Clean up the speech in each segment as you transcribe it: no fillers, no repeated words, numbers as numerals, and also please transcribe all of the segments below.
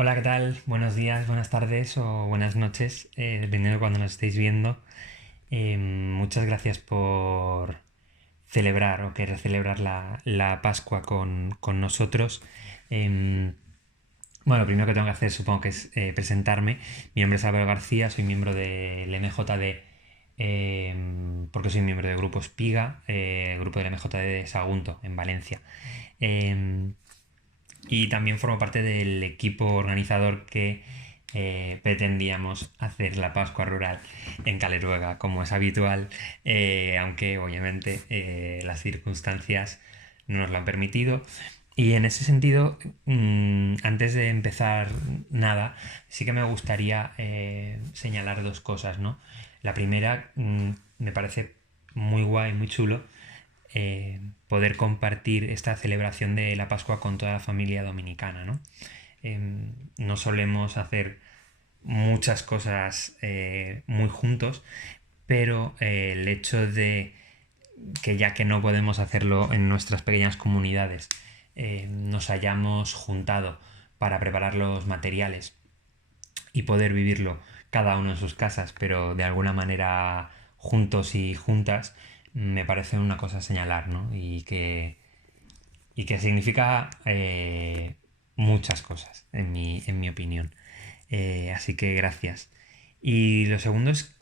Hola, ¿qué tal? Buenos días, buenas tardes o buenas noches, dependiendo de cuando nos estéis viendo. Muchas gracias por celebrar o querer celebrar la Pascua con nosotros. Em, bueno, lo primero que tengo que hacer supongo que es presentarme. Mi nombre es Álvaro García, soy miembro del MJD, porque soy miembro del grupo Espiga, grupo del MJD de Sagunto, en Valencia. Em, y también formo parte del equipo organizador que pretendíamos hacer la Pascua Rural en Caleruega, como es habitual, aunque obviamente las circunstancias no nos lo han permitido. Y en ese sentido, antes de empezar nada, sí que me gustaría señalar dos cosas, ¿no? La primera, me parece muy guay, muy chulo, poder compartir esta celebración de la Pascua con toda la familia dominicana, ¿no? No solemos hacer muchas cosas muy juntos, pero el hecho de que ya que no podemos hacerlo en nuestras pequeñas comunidades, nos hayamos juntado para preparar los materiales y poder vivirlo cada uno en sus casas, pero de alguna manera juntos y juntas, me parece una cosa a señalar, ¿no? Y que significa muchas cosas, en mi opinión. Así que gracias. Y lo segundo es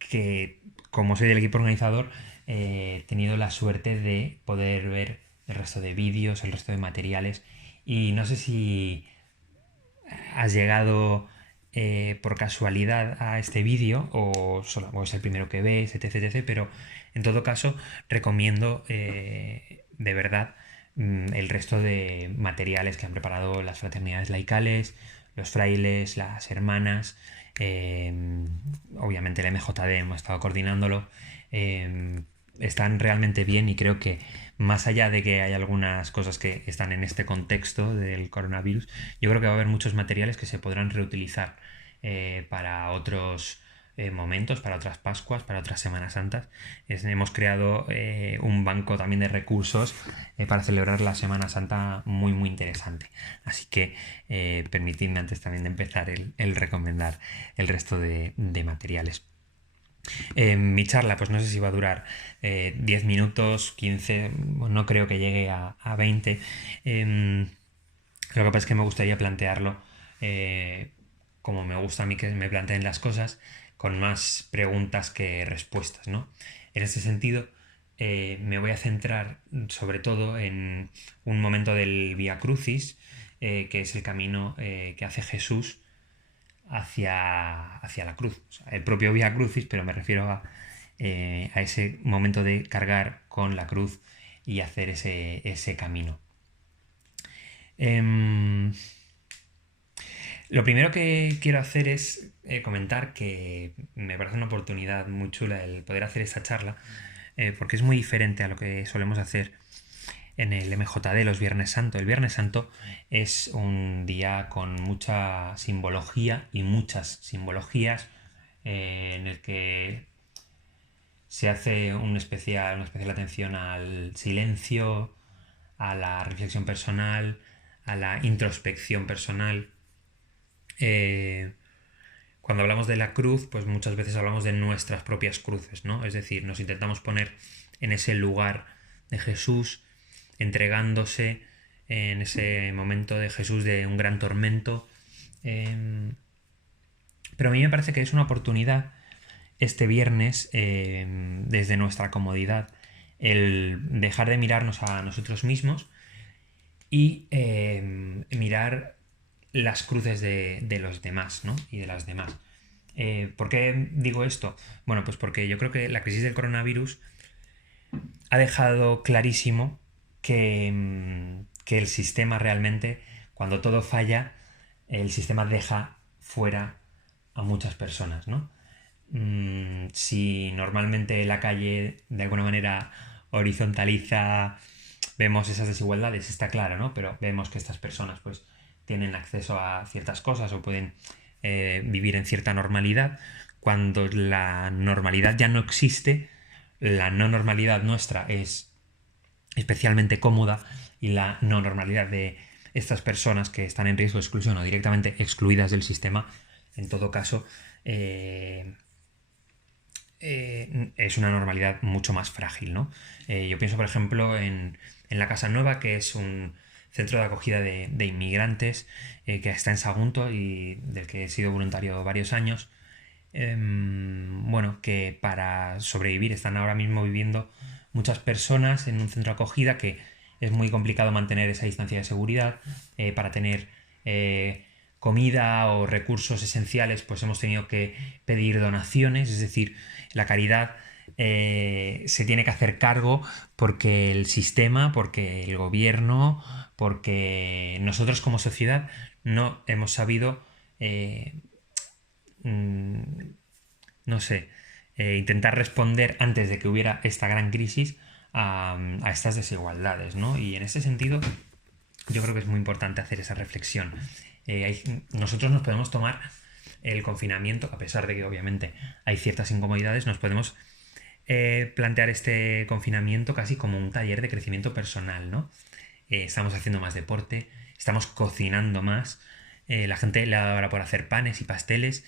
que, como soy del equipo organizador, he tenido la suerte de poder ver el resto de vídeos, el resto de materiales. Y no sé si has llegado por casualidad a este vídeo o es el primero que ves, etc, etc. Pero en todo caso recomiendo de verdad el resto de materiales que han preparado las fraternidades laicales, los frailes, las hermanas, eh, obviamente el MJD hemos estado coordinándolo. eh, Están realmente bien y creo que más allá de que hay algunas cosas que están en este contexto del coronavirus, yo creo que va a haber muchos materiales que se podrán reutilizar para otros momentos, para otras Pascuas, para otras Semanas Santas. Hemos creado un banco también de recursos para celebrar la Semana Santa muy muy interesante. Así que permitidme antes también de empezar el recomendar el resto de materiales. Mi charla, pues no sé si va a durar 10 minutos, 15, bueno, no creo que llegue a 20. Lo que pasa es que me gustaría plantearlo como me gusta a mí que me planteen las cosas, con más preguntas que respuestas, ¿no? En ese sentido, me voy a centrar sobre todo en un momento del Vía Crucis, que es el camino que hace Jesús hacia la cruz. O sea, el propio Vía Crucis, pero me refiero a ese momento de cargar con la cruz y hacer ese camino. Em, lo primero que quiero hacer es comentar que me parece una oportunidad muy chula el poder hacer esta charla, porque es muy diferente a lo que solemos hacer en el MJD los Viernes Santo. El Viernes Santo es un día con mucha simbología y muchas simbologías, en el que se hace una especial atención al silencio, a la reflexión personal, a la introspección personal. Eh, Cuando hablamos de la cruz, pues muchas veces hablamos de nuestras propias cruces, ¿no? Es decir, nos intentamos poner en ese lugar de Jesús, entregándose en ese momento de Jesús de un gran tormento. Pero a mí me parece que es una oportunidad este viernes, desde nuestra comodidad, el dejar de mirarnos a nosotros mismos y mirar las cruces de los demás, ¿no? Y de las demás. ¿Por qué digo esto? Bueno, pues porque yo creo que la crisis del coronavirus ha dejado clarísimo que el sistema realmente, cuando todo falla, el sistema deja fuera a muchas personas, ¿no? Si normalmente la calle de alguna manera horizontaliza, vemos esas desigualdades, está claro, ¿no? Pero vemos que estas personas pues tienen acceso a ciertas cosas o pueden vivir en cierta normalidad. Cuando la normalidad ya no existe, la no normalidad nuestra es especialmente cómoda y la no normalidad de estas personas que están en riesgo de exclusión o directamente excluidas del sistema, en todo caso, es una normalidad mucho más frágil, ¿no? Yo pienso, por ejemplo, en la Casa Nueva, que es un centro de acogida de inmigrantes que está en Sagunto y del que he sido voluntario varios años. Bueno, que para sobrevivir están ahora mismo viviendo muchas personas en un centro de acogida, que es muy complicado mantener esa distancia de seguridad. Para tener comida o recursos esenciales, pues hemos tenido que pedir donaciones, es decir, la caridad se tiene que hacer cargo porque el sistema, porque el gobierno, porque nosotros como sociedad no hemos sabido, no sé, intentar responder antes de que hubiera esta gran crisis a estas desigualdades, ¿no? Y en ese sentido yo creo que es muy importante hacer esa reflexión. Nosotros nos podemos tomar el confinamiento, a pesar de que obviamente hay ciertas incomodidades, nos podemos plantear este confinamiento casi como un taller de crecimiento personal, ¿no? Estamos haciendo más deporte, estamos cocinando más, la gente le ha dado ahora por hacer panes y pasteles,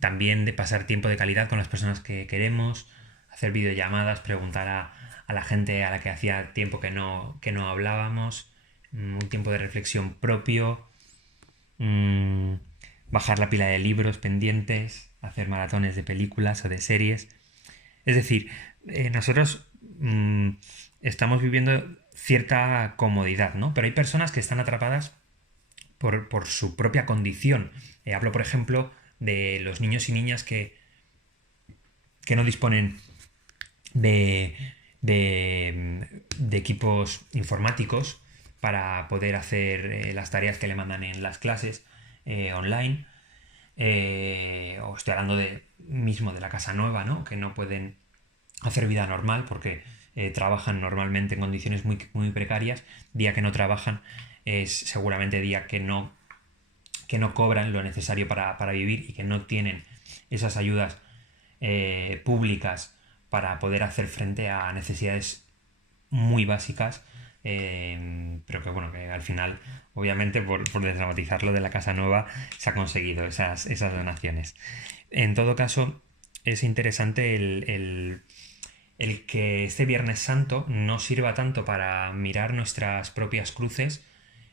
también de pasar tiempo de calidad con las personas que queremos, hacer videollamadas, preguntar a la gente a la que hacía tiempo que no hablábamos, un tiempo de reflexión propio, bajar la pila de libros pendientes, hacer maratones de películas o de series. Es decir, nosotros estamos viviendo cierta comodidad, ¿no? Pero hay personas que están atrapadas por su propia condición. Hablo, por ejemplo, de los niños y niñas que no disponen de equipos informáticos para poder hacer las tareas que le mandan en las clases online. O estoy hablando mismo de la Casa Nueva, ¿no? Que no pueden hacer vida normal porque trabajan normalmente en condiciones muy, muy precarias. Día que no trabajan es seguramente día que no cobran lo necesario para vivir y que no tienen esas ayudas públicas para poder hacer frente a necesidades muy básicas, pero que bueno, que al final, obviamente, por desdramatizar lo de la Casa Nueva, se ha conseguido esas donaciones. En todo caso, es interesante el que este Viernes Santo no sirva tanto para mirar nuestras propias cruces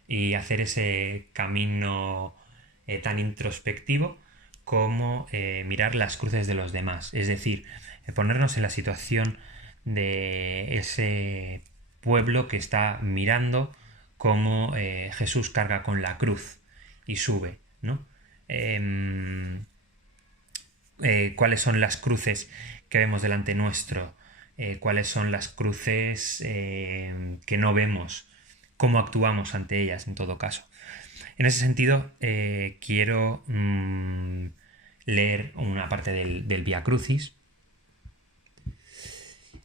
y hacer ese camino tan introspectivo, como mirar las cruces de los demás. Es decir, ponernos en la situación de ese pueblo que está mirando cómo Jesús carga con la cruz y sube, ¿no? ¿Cuáles son las cruces que vemos delante nuestro? ¿Cuáles son las cruces que no vemos? ¿Cómo actuamos ante ellas, en todo caso? En ese sentido, quiero leer una parte del Vía Crucis,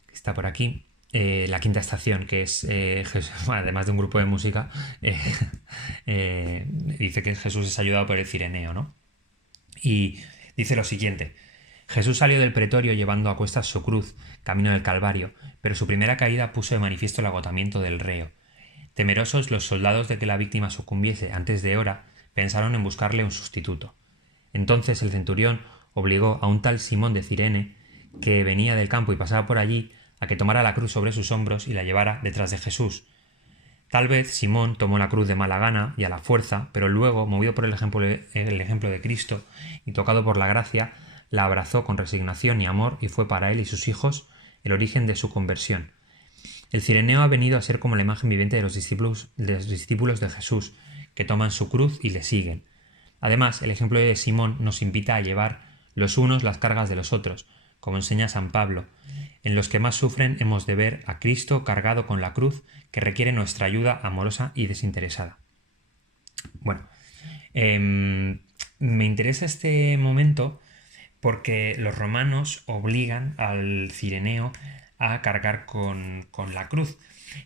que está por aquí. La quinta estación, que es Jesús, además de un grupo de música, dice que Jesús es ayudado por el Cireneo, ¿no? Y dice lo siguiente: Jesús salió del pretorio llevando a cuestas su cruz, camino del Calvario, pero su primera caída puso de manifiesto el agotamiento del reo. Temerosos, los soldados de que la víctima sucumbiese antes de hora, pensaron en buscarle un sustituto. Entonces el centurión obligó a un tal Simón de Cirene, que venía del campo y pasaba por allí, a que tomara la cruz sobre sus hombros y la llevara detrás de Jesús. Tal vez Simón tomó la cruz de mala gana y a la fuerza, pero luego, movido por el ejemplo de Cristo y tocado por la gracia, la abrazó con resignación y amor, y fue para él y sus hijos el origen de su conversión. El cireneo ha venido a ser como la imagen viviente de los discípulos de Jesús, que toman su cruz y le siguen. Además, el ejemplo de Simón nos invita a llevar los unos las cargas de los otros, como enseña San Pablo. En los que más sufren hemos de ver a Cristo cargado con la cruz, que requiere nuestra ayuda amorosa y desinteresada. Bueno, me interesa este momento porque los romanos obligan al cireneo a cargar con la cruz.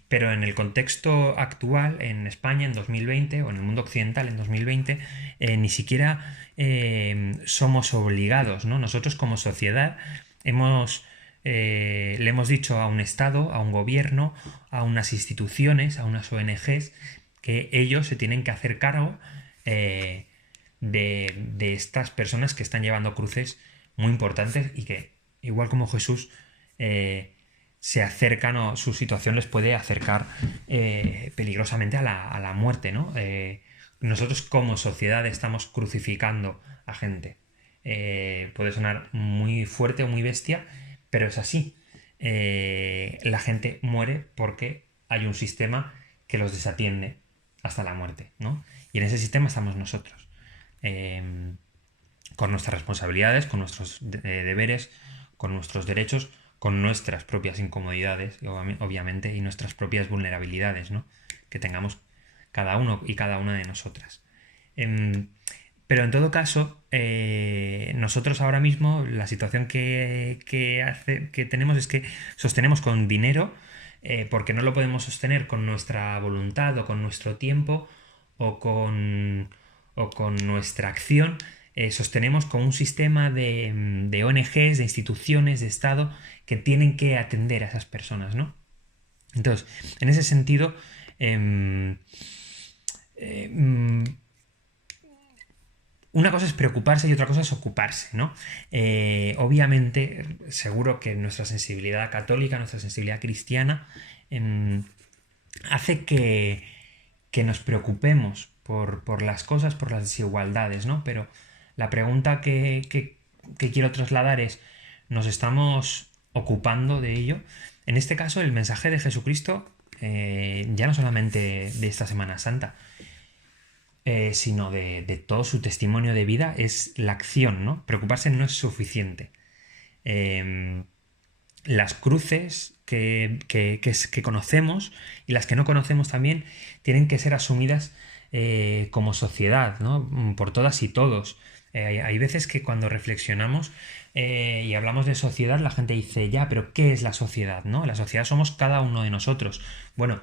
Pero en el contexto actual, en España en 2020, o en el mundo occidental en 2020, ni siquiera somos obligados, ¿no? Nosotros como sociedad hemos le hemos dicho a un Estado, a un gobierno, a unas instituciones, a unas ONGs, que ellos se tienen que hacer cargo de estas personas que están llevando cruces muy importantes y que, igual como Jesús, se acercan o su situación les puede acercar peligrosamente a la muerte, ¿no? Nosotros como sociedad estamos crucificando a gente. Puede sonar muy fuerte o muy bestia, pero es así. La gente muere porque hay un sistema que los desatiende hasta la muerte, ¿no? Y en ese sistema estamos nosotros, con nuestras responsabilidades, con nuestros deberes, con nuestros derechos, con nuestras propias incomodidades, obviamente, y nuestras propias vulnerabilidades, ¿no? Que tengamos cada uno y cada una de nosotras. Pero en todo caso, nosotros ahora mismo la situación que tenemos es que sostenemos con dinero, porque no lo podemos sostener con nuestra voluntad o con nuestro tiempo o con nuestra acción. Sostenemos con un sistema de ONGs, de instituciones, de Estado, que tienen que atender a esas personas, ¿no? Entonces, en ese sentido, una cosa es preocuparse y otra cosa es ocuparse, ¿no? Obviamente, seguro que nuestra sensibilidad católica, nuestra sensibilidad cristiana, hace que nos preocupemos por las cosas, por las desigualdades, ¿no? Pero la pregunta que quiero trasladar es, ¿nos estamos ocupando de ello? En este caso, el mensaje de Jesucristo, ya no solamente de esta Semana Santa, sino de todo su testimonio de vida, es la acción, ¿no? Preocuparse no es suficiente. Las cruces que conocemos y las que no conocemos también tienen que ser asumidas como sociedad, ¿no? Por todas y todos. Hay veces que cuando reflexionamos y hablamos de sociedad, la gente dice, ya, pero ¿qué es la sociedad? ¿No? La sociedad somos cada uno de nosotros. Bueno,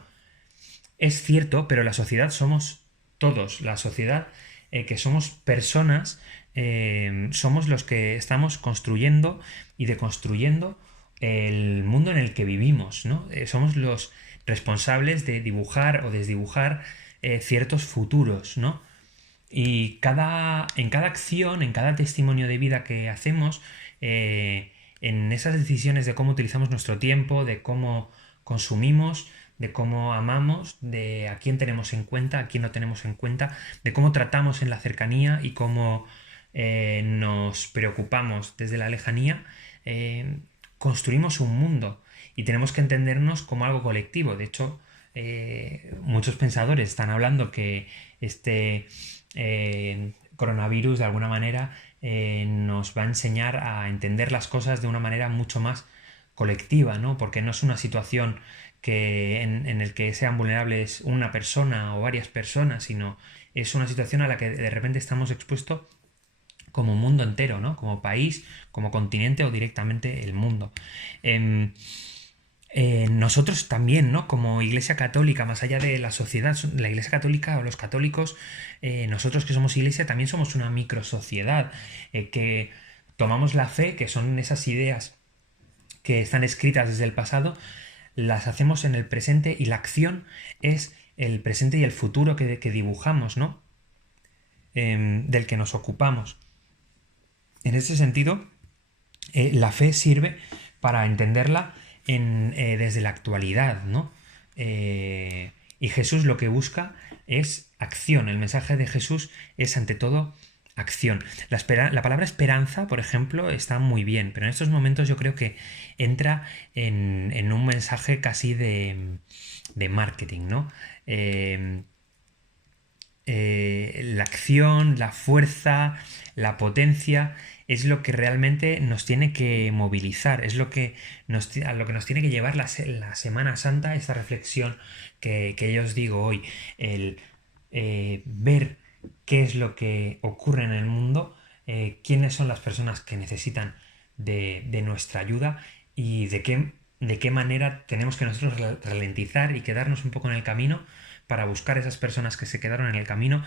es cierto, pero la sociedad somos todos. La sociedad, que somos personas, somos los que estamos construyendo y deconstruyendo el mundo en el que vivimos, ¿no? Somos los responsables de dibujar o desdibujar ciertos futuros, ¿no? Y en cada acción, en cada testimonio de vida que hacemos, en esas decisiones de cómo utilizamos nuestro tiempo, de cómo consumimos, de cómo amamos, de a quién tenemos en cuenta, a quién no tenemos en cuenta, de cómo tratamos en la cercanía y cómo nos preocupamos desde la lejanía, construimos un mundo y tenemos que entendernos como algo colectivo. De hecho, muchos pensadores están hablando que este coronavirus de alguna manera nos va a enseñar a entender las cosas de una manera mucho más colectiva, ¿no? Porque no es una situación en el que sean vulnerables una persona o varias personas, sino es una situación a la que de repente estamos expuestos como mundo entero, ¿no? Como país, como continente o directamente el mundo. Nosotros también, ¿no? Como Iglesia Católica, más allá de la sociedad, la Iglesia Católica o los católicos, nosotros que somos Iglesia también somos una microsociedad, que tomamos la fe, que son esas ideas que están escritas desde el pasado, las hacemos en el presente y la acción es el presente y el futuro que dibujamos, ¿no? Del que nos ocupamos. En ese sentido, la fe sirve para entenderla desde la actualidad, ¿no? Y Jesús lo que busca es acción. El mensaje de Jesús es, ante todo, acción. La palabra esperanza, por ejemplo, está muy bien, pero en estos momentos yo creo que entra en un mensaje casi de marketing, ¿no? La acción, la fuerza, la potencia es lo que realmente nos tiene que movilizar, es a lo que nos tiene que llevar la Semana Santa, esta reflexión que yo os digo hoy, el ver qué es lo que ocurre en el mundo, quiénes son las personas que necesitan de nuestra ayuda y de qué manera tenemos que nosotros ralentizar y quedarnos un poco en el camino para buscar esas personas que se quedaron en el camino,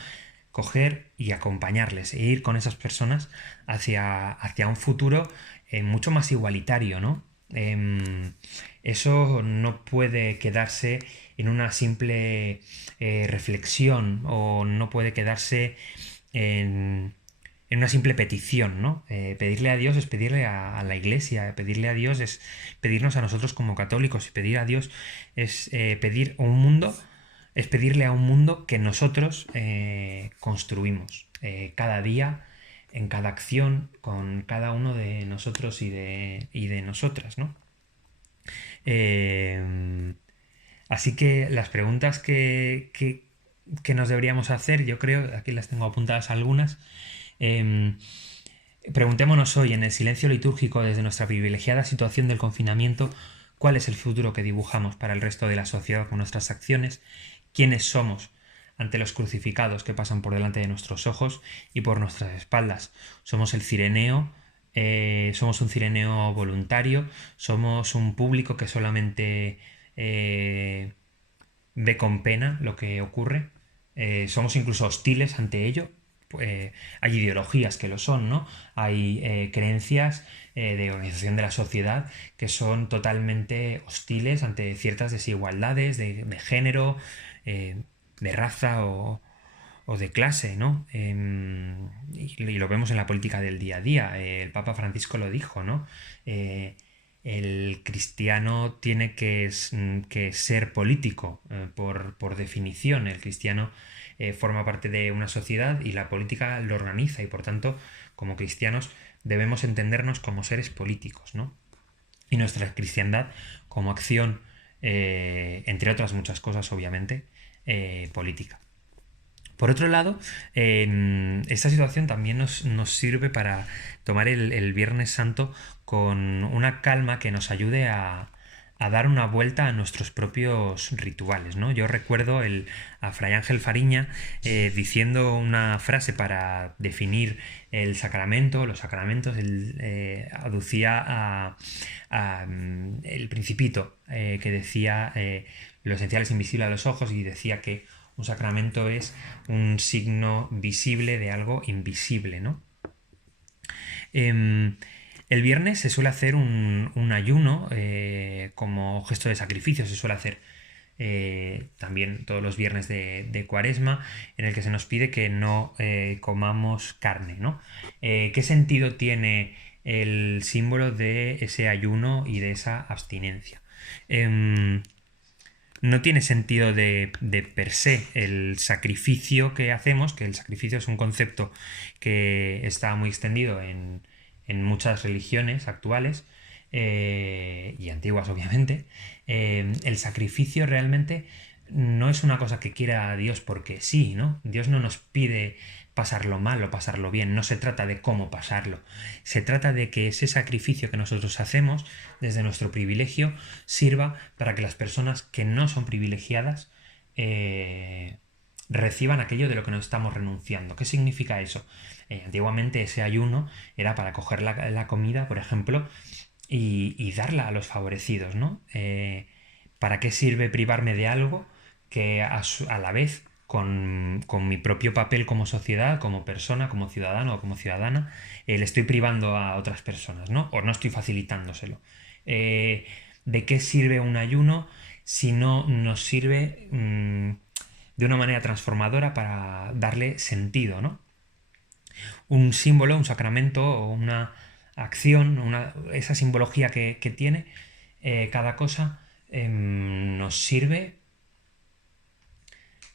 coger y acompañarles e ir con esas personas hacia un futuro mucho más igualitario, ¿no? Eso no puede quedarse en una simple reflexión o no puede quedarse en una simple petición, ¿no? Pedirle a Dios es pedirle a la Iglesia, pedirle a Dios es pedirnos a nosotros como católicos, y pedir a Dios es pedir un mundo, es pedirle a un mundo que nosotros construimos cada día, en cada acción, con cada uno de nosotros y de nosotras, ¿no? Eh, Así que las preguntas que nos deberíamos hacer, yo creo, aquí las tengo apuntadas algunas. eh, Preguntémonos hoy, en el silencio litúrgico, desde nuestra privilegiada situación del confinamiento, cuál es el futuro que dibujamos para el resto de la sociedad con nuestras acciones, quiénes somos ante los crucificados que pasan por delante de nuestros ojos y por nuestras espaldas. Somos el cireneo, somos un cireneo voluntario, somos un público que solamente ve con pena lo que ocurre, somos incluso hostiles ante ello. Hay ideologías que lo son, ¿no? Hay creencias de organización de la sociedad que son totalmente hostiles ante ciertas desigualdades de género, de raza o de clase, ¿no? Y lo vemos en la política del día a día. El Papa Francisco lo dijo, ¿no? El cristiano tiene que ser político, por definición. El cristiano forma parte de una sociedad y la política lo organiza y por tanto, como cristianos, debemos entendernos como seres políticos, ¿no? Y nuestra cristiandad como acción, entre otras muchas cosas, obviamente, política. Por otro lado, esta situación también nos sirve para tomar el Viernes Santo con una calma que nos ayude a dar una vuelta a nuestros propios rituales, ¿no? Yo recuerdo a Fray Ángel Fariña diciendo una frase para definir el sacramento, los sacramentos. Él aducía el Principito, que decía lo esencial es invisible a los ojos, y decía que un sacramento es un signo visible de algo invisible, ¿no? El viernes se suele hacer un ayuno como gesto de sacrificio. Se suele hacer también todos los viernes de Cuaresma, en el que se nos pide que no comamos carne, ¿no? ¿Qué sentido tiene el símbolo de ese ayuno y de esa abstinencia? No tiene sentido de per se el sacrificio que hacemos, que el sacrificio es un concepto que está muy extendido en muchas religiones actuales y antiguas, obviamente. El sacrificio realmente no es una cosa que quiera Dios porque sí, ¿no? Dios no nos pide pasarlo mal o pasarlo bien, no se trata de cómo pasarlo, se trata de que ese sacrificio que nosotros hacemos desde nuestro privilegio sirva para que las personas que no son privilegiadas reciban aquello de lo que nos estamos renunciando. ¿Qué significa eso? Antiguamente ese ayuno era para coger la comida, por ejemplo, y darla a los favorecidos, ¿no? ¿Para qué sirve privarme de algo que a la vez con mi propio papel como sociedad, como persona, como ciudadano o como ciudadana, le estoy privando a otras personas, ¿no? O no estoy facilitándoselo? ¿De qué sirve un ayuno si no nos sirve de una manera transformadora para darle sentido, ¿no? Un símbolo, un sacramento o una acción, esa simbología que tiene cada cosa, nos sirve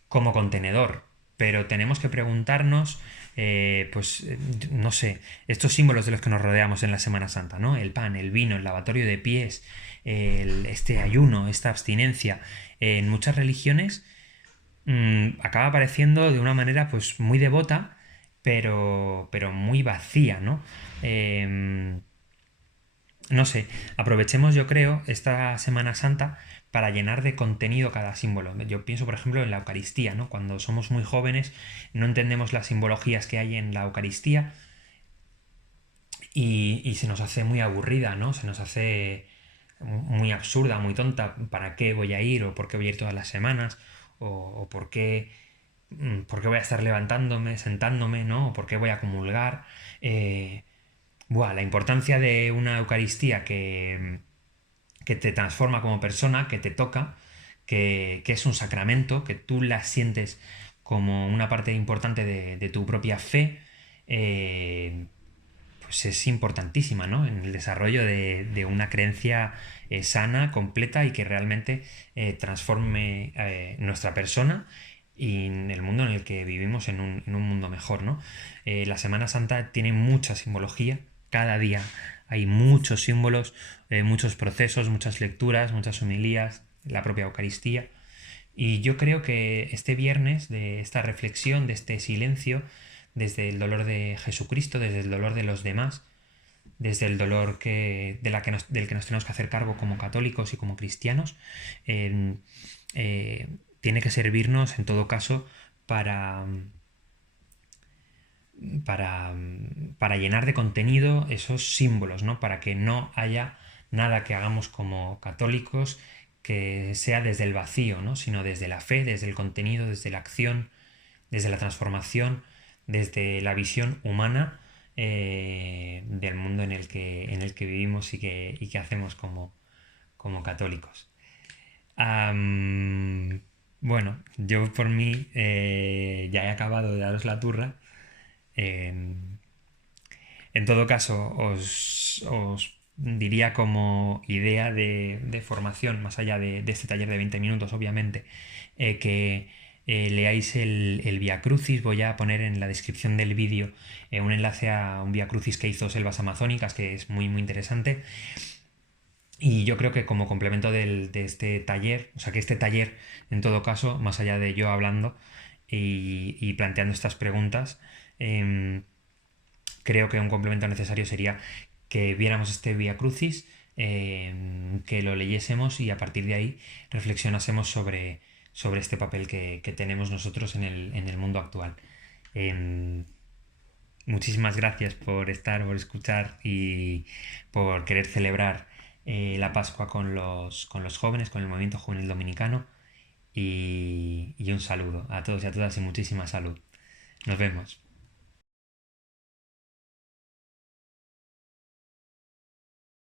como contenedor, pero tenemos que preguntarnos, no sé, estos símbolos de los que nos rodeamos en la Semana Santa, ¿no? El pan, el vino, el lavatorio de pies, este ayuno, esta abstinencia, en muchas religiones acaba apareciendo de una manera pues muy devota, pero muy vacía, ¿no? No sé, aprovechemos, yo creo, esta Semana Santa para llenar de contenido cada símbolo. Yo pienso, por ejemplo, en la Eucaristía, ¿no? Cuando somos muy jóvenes no entendemos las simbologías que hay en la Eucaristía y se nos hace muy aburrida, ¿no? Se nos hace muy absurda, muy tonta. ¿Para qué voy a ir? ¿O por qué voy a ir todas las semanas? ¿O por qué voy a estar levantándome, sentándome, ¿no? ¿O por qué voy a comulgar? La importancia de una Eucaristía que que te transforma como persona, que te toca, que es un sacramento, que tú la sientes como una parte importante de tu propia fe, pues es importantísima, ¿no? En el desarrollo de una creencia sana, completa y que realmente transforme nuestra persona y en el mundo en el que vivimos en un mundo mejor, ¿no? La Semana Santa tiene mucha simbología, cada día hay muchos símbolos, muchos procesos, muchas lecturas, muchas homilías, la propia Eucaristía. Y yo creo que este viernes, de esta reflexión, de este silencio, desde el dolor de Jesucristo, desde el dolor de los demás, desde el dolor del que nos tenemos que hacer cargo como católicos y como cristianos, eh, tiene que servirnos en todo caso para, para llenar de contenido esos símbolos, ¿no? Para que no haya nada que hagamos como católicos que sea desde el vacío, ¿no? Sino desde la fe, desde el contenido, desde la acción, desde la transformación, desde la visión humana del mundo en el que vivimos y que hacemos como católicos. Bueno, yo por mí ya he acabado de daros la turra. En, en todo caso, os diría como idea de formación, más allá de este taller de 20 minutos, obviamente, que leáis el Vía Crucis. Voy a poner en la descripción del vídeo un enlace a un Vía Crucis que hizo Selvas Amazónicas, que es muy, muy interesante. Y yo creo que como complemento de este taller, o sea que este taller, en todo caso, más allá de yo hablando y planteando estas preguntas, em, creo que un complemento necesario sería que viéramos este Vía Crucis, que lo leyésemos y a partir de ahí reflexionásemos sobre este papel que tenemos nosotros en el mundo actual. Em, Muchísimas gracias por estar, por escuchar y por querer celebrar la Pascua con los jóvenes, con el movimiento juvenil dominicano. Y un saludo a todos y a todas y muchísima salud. Nos vemos.